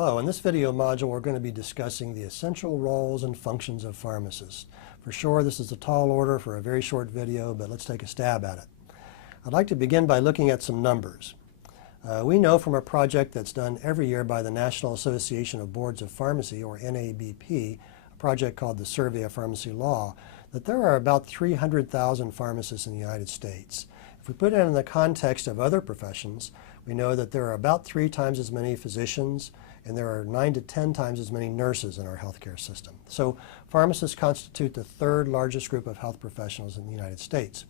Hello, in this video module we're going to be discussing the essential roles and functions of pharmacists. For sure this is a tall order for a very short video, but let's take a stab at it. I'd like to begin by looking at some numbers. We know from a project that's done every year by the National Association of Boards of Pharmacy, or NABP, a project called the Survey of Pharmacy Law, that there are about 300,000 pharmacists in the United States. If we put it in the context of other professions, we know that there are about 3 times as many physicians and there are 9 to 10 times as many nurses in our healthcare system. So pharmacists constitute the 3rd largest group of health professionals in the United States.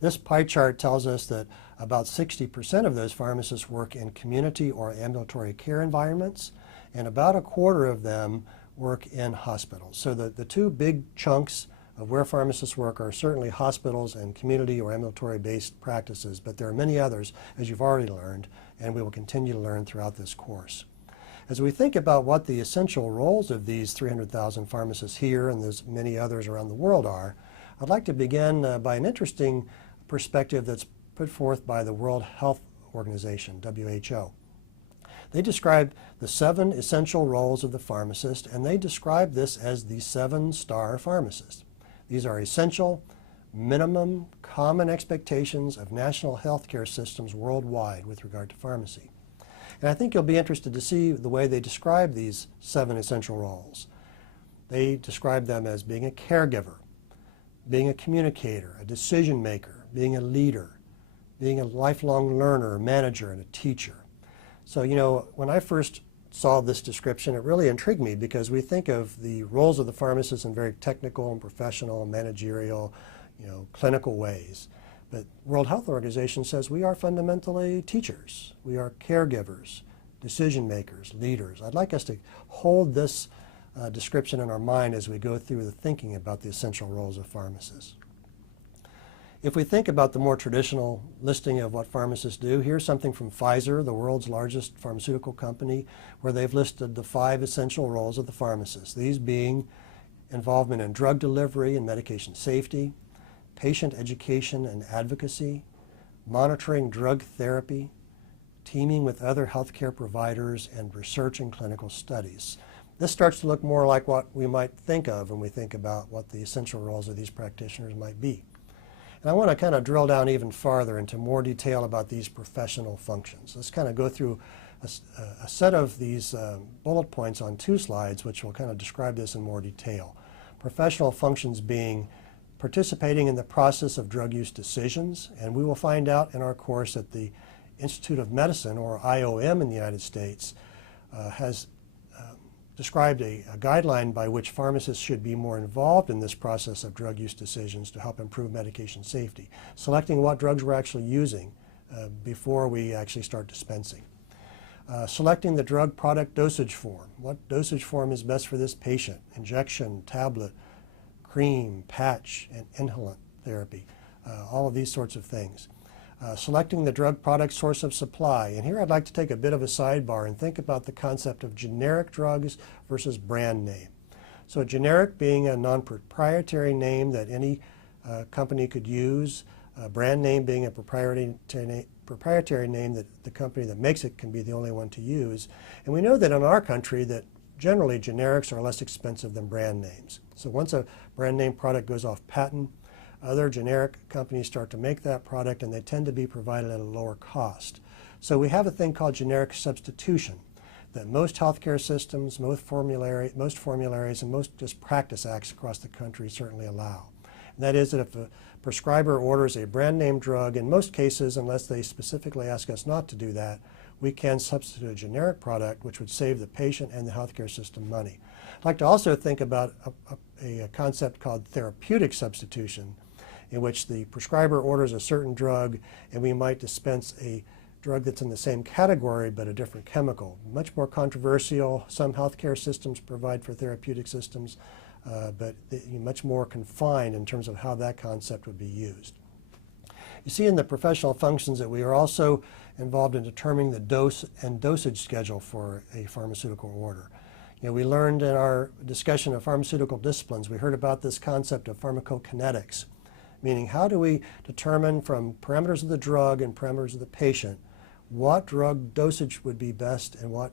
This pie chart tells us that about 60% of those pharmacists work in community or ambulatory care environments, and about a quarter of them work in hospitals. So the 2 big chunks of where pharmacists work are certainly hospitals and community or ambulatory-based practices, but there are many others, as you've already learned, and we will continue to learn throughout this course. As we think about what the essential roles of these 300,000 pharmacists here and there's many others around the world are, I'd like to begin by an interesting perspective that's put forth by the World Health Organization, WHO. They describe the 7 essential roles of the pharmacist, and they describe this as the 7-star pharmacist. These are essential, minimum, common expectations of national healthcare systems worldwide with regard to pharmacy. And I think you'll be interested to see the way they describe these 7 essential roles. They describe them as being a caregiver, being a communicator, a decision maker, being a leader, being a lifelong learner, manager, and a teacher. So, you know, when I first saw this description, it really intrigued me because we think of the roles of the pharmacist in very technical and professional and managerial, clinical ways. But World Health Organization says we are fundamentally teachers. We are caregivers, decision makers, leaders. I'd like us to hold this description in our mind as we go through the thinking about the essential roles of pharmacists. If we think about the more traditional listing of what pharmacists do, here's something from Pfizer, the world's largest pharmaceutical company, where they've listed the 5 essential roles of the pharmacist. These being involvement in drug delivery and medication safety, patient education and advocacy, monitoring drug therapy, teaming with other healthcare providers, and research and clinical studies. This starts to look more like what we might think of when we think about what the essential roles of these practitioners might be. And I want to kind of drill down even farther into more detail about these professional functions. Let's kind of go through a set of these bullet points on 2 slides, which will kind of describe this in more detail. Professional functions being participating in the process of drug use decisions, and we will find out in our course that the Institute of Medicine, or IOM in the United States, has described a guideline by which pharmacists should be more involved in this process of drug use decisions to help improve medication safety, selecting what drugs we're actually using before we actually start dispensing. Selecting the drug product dosage form. What dosage form is best for this patient? Injection, tablet, cream, patch, and inhalant therapy. All of these sorts of things. Selecting the drug product source of supply. And here I'd like to take a bit of a sidebar and think about the concept of generic drugs versus brand name. So generic being a non-proprietary name that any company could use, brand name being a proprietary name that the company that makes it can be the only one to use. And we know that in our country that generally generics are less expensive than brand names. So once a brand name product goes off patent, other generic companies start to make that product, and they tend to be provided at a lower cost. So we have a thing called generic substitution that most healthcare systems, most formularies, and most just practice acts across the country certainly allow. And that is that if a prescriber orders a brand name drug, in most cases, unless they specifically ask us not to do that, we can substitute a generic product which would save the patient and the healthcare system money. I'd like to also think about a concept called therapeutic substitution, in which the prescriber orders a certain drug and we might dispense a drug that's in the same category but a different chemical. Much more controversial. Some healthcare systems provide for therapeutic systems, but much more confined in terms of how that concept would be used. You see in the professional functions that we are also involved in determining the dose and dosage schedule for a pharmaceutical order. We learned in our discussion of pharmaceutical disciplines, we heard about this concept of pharmacokinetics, meaning how do we determine from parameters of the drug and parameters of the patient what drug dosage would be best and what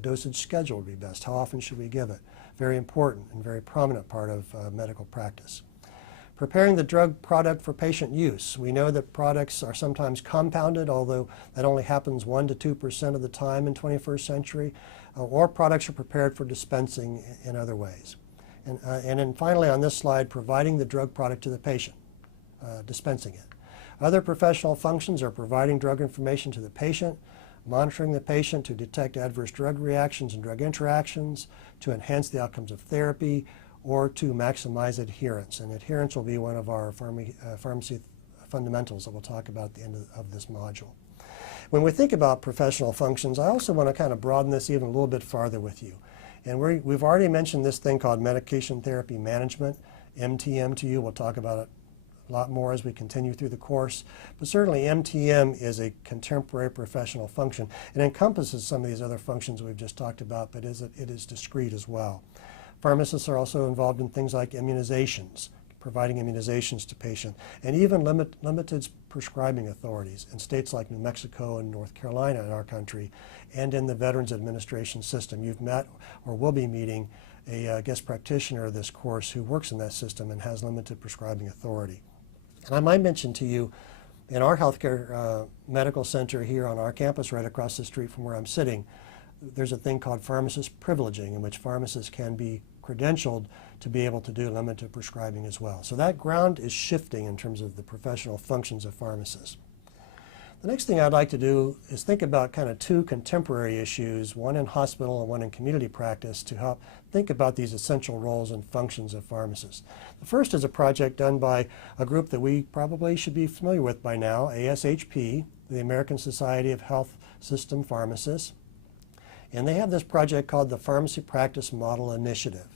dosage schedule would be best? How often should we give it? Very important and very prominent part of medical practice. Preparing the drug product for patient use. We know that products are sometimes compounded, although that only happens 1 to 2% of the time in 21st century, or products are prepared for dispensing in other ways. And then finally on this slide, providing the drug product to the patient, dispensing it. Other professional functions are providing drug information to the patient, monitoring the patient to detect adverse drug reactions and drug interactions, to enhance the outcomes of therapy, or to maximize adherence. And adherence will be one of our pharmacy fundamentals that we'll talk about at the end of this module. When we think about professional functions, I also want to kind of broaden this even a little bit farther with you. And we've already mentioned this thing called medication therapy management, MTM to you. We'll talk about it a lot more as we continue through the course. But certainly MTM is a contemporary professional function. It encompasses some of these other functions we've just talked about, but it is discrete as well. Pharmacists are also involved in things like immunizations, providing immunizations to patients, and even limited prescribing authorities in states like New Mexico and North Carolina in our country, and in the Veterans Administration system. You've met or will be meeting a guest practitioner of this course who works in that system and has limited prescribing authority. And I might mention to you, in our healthcare medical center here on our campus right across the street from where I'm sitting, there's a thing called pharmacist privileging, in which pharmacists can be credentialed to be able to do limited prescribing as well. So that ground is shifting in terms of the professional functions of pharmacists. The next thing I'd like to do is think about kind of two contemporary issues, one in hospital and one in community practice, to help think about these essential roles and functions of pharmacists. The first is a project done by a group that we probably should be familiar with by now, ASHP, the American Society of Health System Pharmacists. And they have this project called the Pharmacy Practice Model Initiative.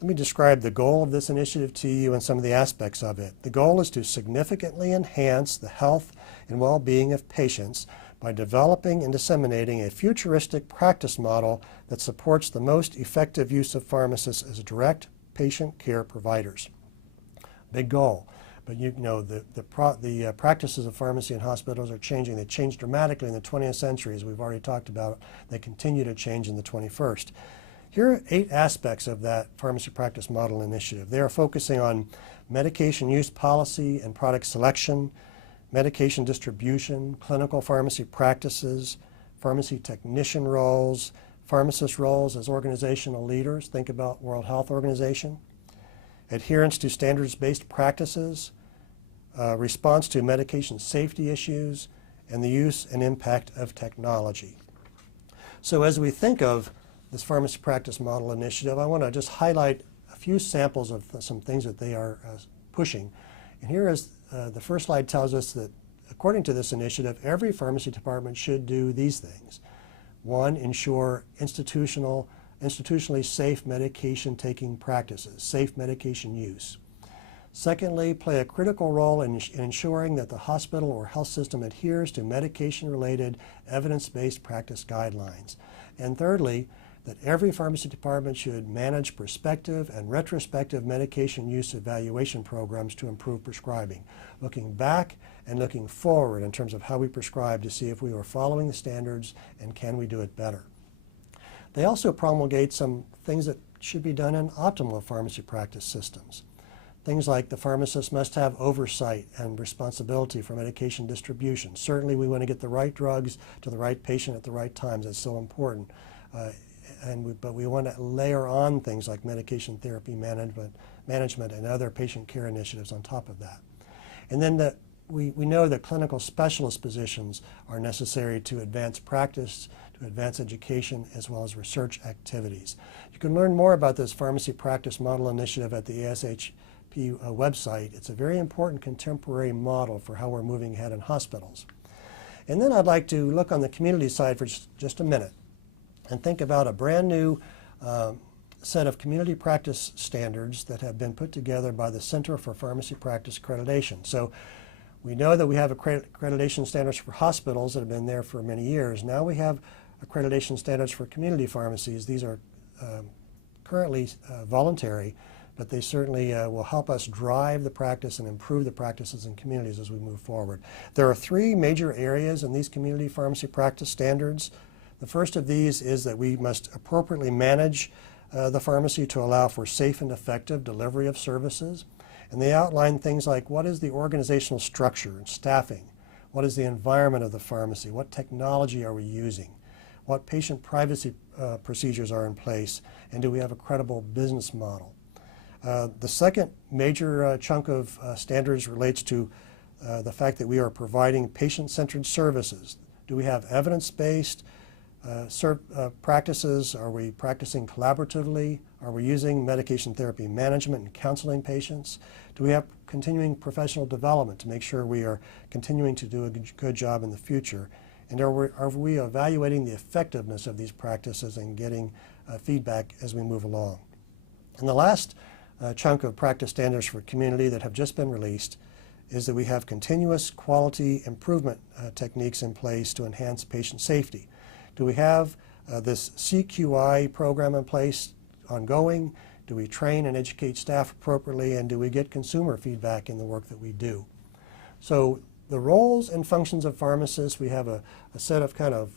Let me describe the goal of this initiative to you and some of the aspects of it. The goal is to significantly enhance the health and well-being of patients by developing and disseminating a futuristic practice model that supports the most effective use of pharmacists as direct patient care providers. Big goal. But you know, the practices of pharmacy in hospitals are changing. They changed dramatically in the 20th century, as we've already talked about. They continue to change in the 21st. Here are 8 aspects of that Pharmacy Practice Model Initiative. They are focusing on medication use policy and product selection, medication distribution, clinical pharmacy practices, pharmacy technician roles, pharmacist roles as organizational leaders. Think about World Health Organization. Adherence to standards-based practices, response to medication safety issues, and the use and impact of technology. So as we think of this Pharmacy Practice Model Initiative, I want to just highlight a few samples of some things that they are pushing. And here is the first slide tells us that according to this initiative, every pharmacy department should do these things. 1, ensure institutionally safe medication taking practices, safe medication use. Secondly, play a critical role in ensuring that the hospital or health system adheres to medication-related evidence-based practice guidelines. And thirdly, that every pharmacy department should manage prospective and retrospective medication use evaluation programs to improve prescribing, looking back and looking forward in terms of how we prescribe to see if we were following the standards and can we do it better. They also promulgate some things that should be done in optimal pharmacy practice systems. Things like the pharmacist must have oversight and responsibility for medication distribution. Certainly we want to get the right drugs to the right patient at the right times. That's so important. But we want to layer on things like medication therapy management and other patient care initiatives on top of that. And then we know that clinical specialist positions are necessary to advance practice, to advance education, as well as research activities. You can learn more about this Pharmacy Practice Model Initiative at the ASHP website. It's a very important contemporary model for how we're moving ahead in hospitals. And then I'd like to look on the community side for just a minute and think about a brand new set of community practice standards that have been put together by the Center for Pharmacy Practice Accreditation. So we know that we have accreditation standards for hospitals that have been there for many years. Now we have accreditation standards for community pharmacies. These are currently voluntary, but they certainly will help us drive the practice and improve the practices in communities as we move forward. There are 3 major areas in these community pharmacy practice standards. The first of these is that we must appropriately manage the pharmacy to allow for safe and effective delivery of services. And they outline things like what is the organizational structure and staffing, what is the environment of the pharmacy, what technology are we using, what patient privacy procedures are in place, and do we have a credible business model. The second major chunk of standards relates to the fact that we are providing patient-centered services. Do we have evidence-based practices? Are we practicing collaboratively? Are we using medication therapy management and counseling patients? Do we have continuing professional development to make sure we are continuing to do a good job in the future? And are we evaluating the effectiveness of these practices and getting feedback as we move along? And the last chunk of practice standards for community that have just been released is that we have continuous quality improvement techniques in place to enhance patient safety. Do we have this CQI program in place ongoing? Do we train and educate staff appropriately? And do we get consumer feedback in the work that we do? So the roles and functions of pharmacists, we have a set of kind of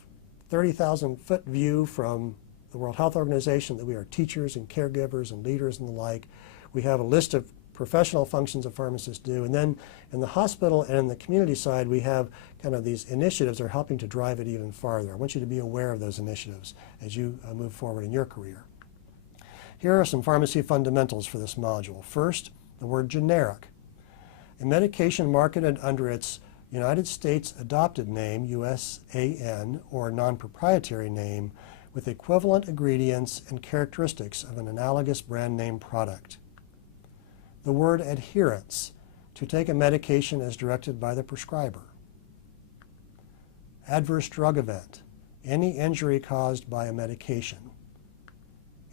30,000-foot view from the World Health Organization that we are teachers and caregivers and leaders and the like. We have a list of professional functions that pharmacists do. And then in the hospital and in the community side, we have kind of these initiatives that are helping to drive it even farther. I want you to be aware of those initiatives as you move forward in your career. Here are some pharmacy fundamentals for this module. First, the word generic. A medication marketed under its United States adopted name, USAN, or non-proprietary name, with equivalent ingredients and characteristics of an analogous brand name product. The word adherence, to take a medication as directed by the prescriber. Adverse drug event, any injury caused by a medication.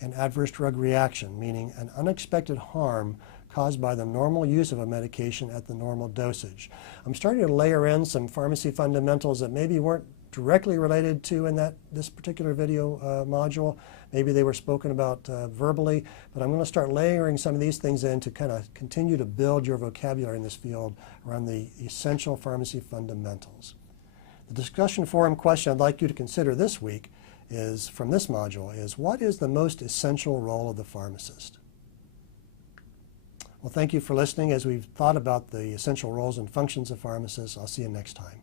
An adverse drug reaction, meaning an unexpected harm caused by the normal use of a medication at the normal dosage. I'm starting to layer in some pharmacy fundamentals that maybe weren't directly related to in this particular video module. Maybe they were spoken about verbally, but I'm going to start layering some of these things in to kind of continue to build your vocabulary in this field around the essential pharmacy fundamentals. The discussion forum question I'd like you to consider this week is, from this module, is what is the most essential role of the pharmacist? Well, thank you for listening as we've thought about the essential roles and functions of pharmacists. I'll see you next time.